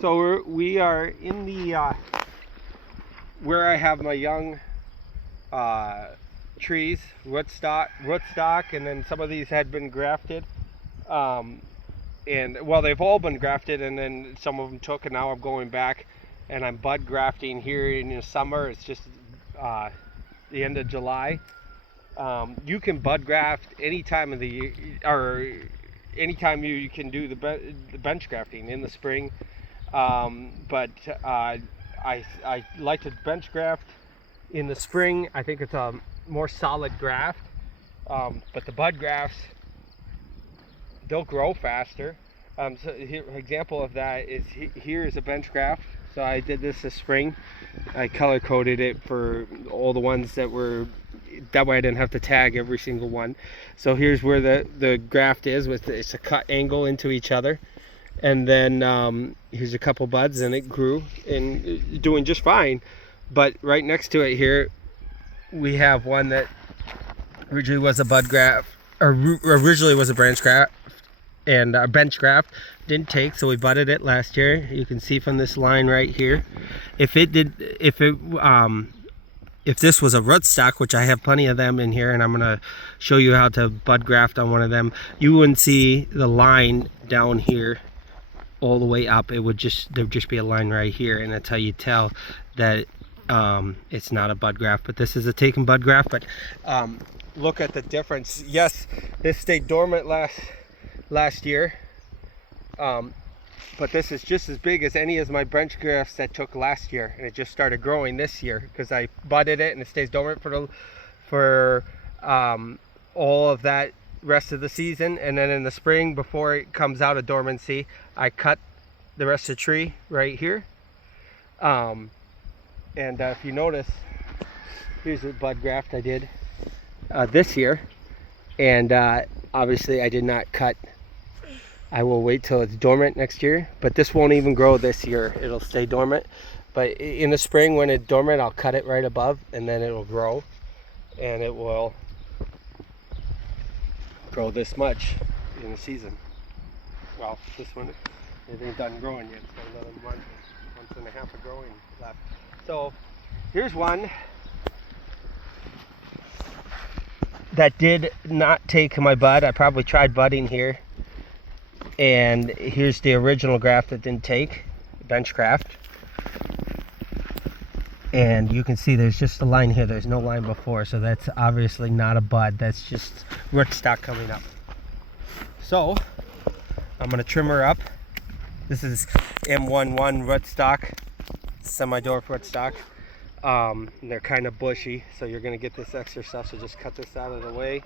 So we are in the where I have my young trees, rootstock, and then some of these had been grafted. And well, they've all been grafted, and then some of them took, and now I'm going back and I'm bud grafting here in the summer. It's just the end of July. You can bud graft any time of the year, or anytime you can do the bench grafting in the spring. But I like to bench graft in the spring. I think it's a more solid graft. But the bud grafts, they'll grow faster. So here, an example of that is here is a bench graft. So I did this spring. I color coded it for all the ones that were, that way I didn't have to tag every single one. So here's where the graft is, with it's a cut angle into each other. And then here's a couple buds, and it grew and doing just fine. But right next to it here, we have one that originally was a bud graft, or originally was a branch graft, and a bench graft. Didn't take, so we budded it last year. You can see from this line right here, if this was a rootstock, which I have plenty of them in here, and I'm gonna show you how to bud graft on one of them, you wouldn't see the line down here all the way up. It would just, there'd just be a line right here, and that's how you tell that it's not a bud graft. But this is a taken bud graft. But look at the difference. Yes, this stayed dormant last year, but this is just as big as any of my bench grafts that took last year, and it just started growing this year because I budded it, and it stays dormant for all of that rest of the season. And then in the spring, before it comes out of dormancy, I cut the rest of the tree right here. And if you notice, here's a bud graft I did this year, and obviously I did not cut. I will wait till it's dormant next year, but this won't even grow this year. It'll stay dormant, but in the spring when it's dormant, I'll cut it right above, and then it'll grow, and it will grow this much in the season. Well, this one, it ain't done growing yet, so another month and a half of growing left. So here's one that did not take my bud. I probably tried budding here, and here's the original graft that didn't take, bench graft. And you can see there's just a line here, there's no line before, so that's obviously not a bud, that's just rootstock coming up. So I'm going to trim her up. This is M11 rootstock, semi-dwarf rootstock. They're kind of bushy, so you're going to get this extra stuff, so just cut this out of the way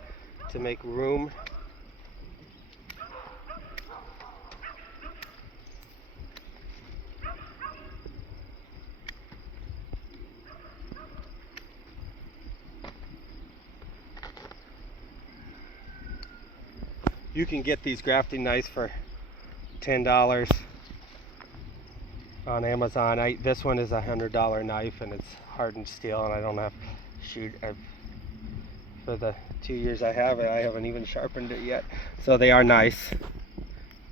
to make room. You can get these grafting knives for $10 on Amazon. This one is a $100 knife, and it's hardened steel, and I don't have for the 2 years I have it, I haven't even sharpened it yet. So they are nice,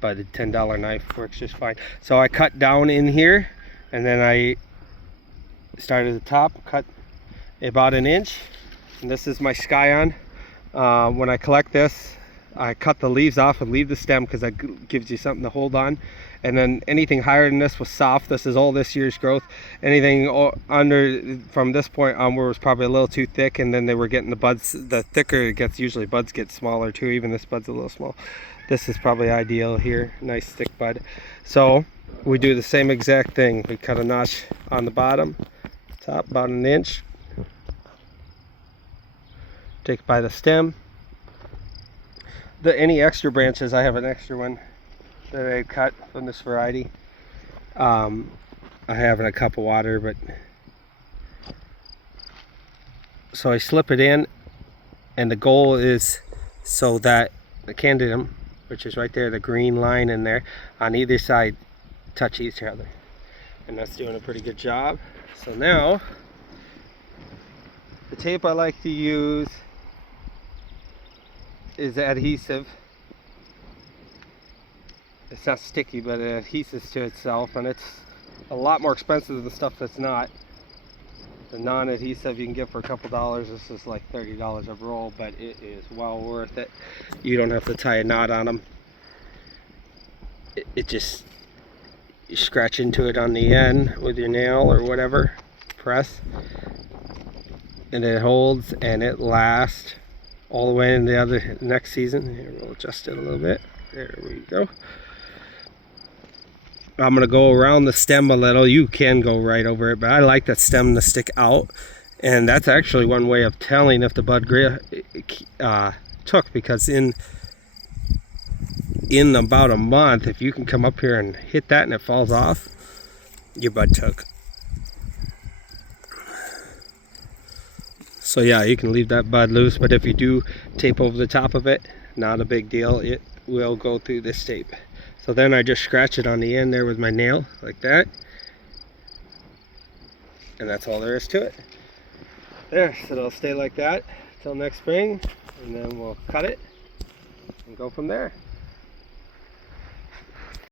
but a $10 knife works just fine. So I cut down in here, and then I started at the top, cut about an inch, and this is my Scion. When I collect this, I cut the leaves off and leave the stem because that gives you something to hold on. And then anything higher than this was soft. This is all this year's growth. Anything under from this point onward was probably a little too thick, and then they were getting the buds. The thicker it gets, usually buds get smaller too. Even this bud's a little small. This is probably ideal here. Nice thick bud. So we do the same exact thing. We cut a notch on the bottom, top about an inch. Take it by the stem. Any extra branches, I have an extra one that I cut from this variety. I have in a cup of water, but so I slip it in, and the goal is so that the candidum, which is right there, the green line in there, on either side touch each other, and that's doing a pretty good job. So now the tape I like to use is adhesive, it's not sticky, but it adheses to itself, and it's a lot more expensive than stuff that's not. The non-adhesive you can get for a couple dollars. This is like $30 a roll, but it is well worth it. You don't have to tie a knot on them. It just, you scratch into it on the end with your nail or whatever, press, and it holds, and it lasts all the way into the next season. Here, we'll adjust it a little bit. There we go. I'm going to go around the stem a little. You can go right over it, but I like that stem to stick out. And that's actually one way of telling if the bud took, because in about a month, if you can come up here and hit that and it falls off, your bud took. So yeah, you can leave that bud loose, but if you do tape over the top of it, not a big deal. It will go through this tape. So then I just scratch it on the end there with my nail, like that. And that's all there is to it. There, so it'll stay like that till next spring, and then we'll cut it and go from there.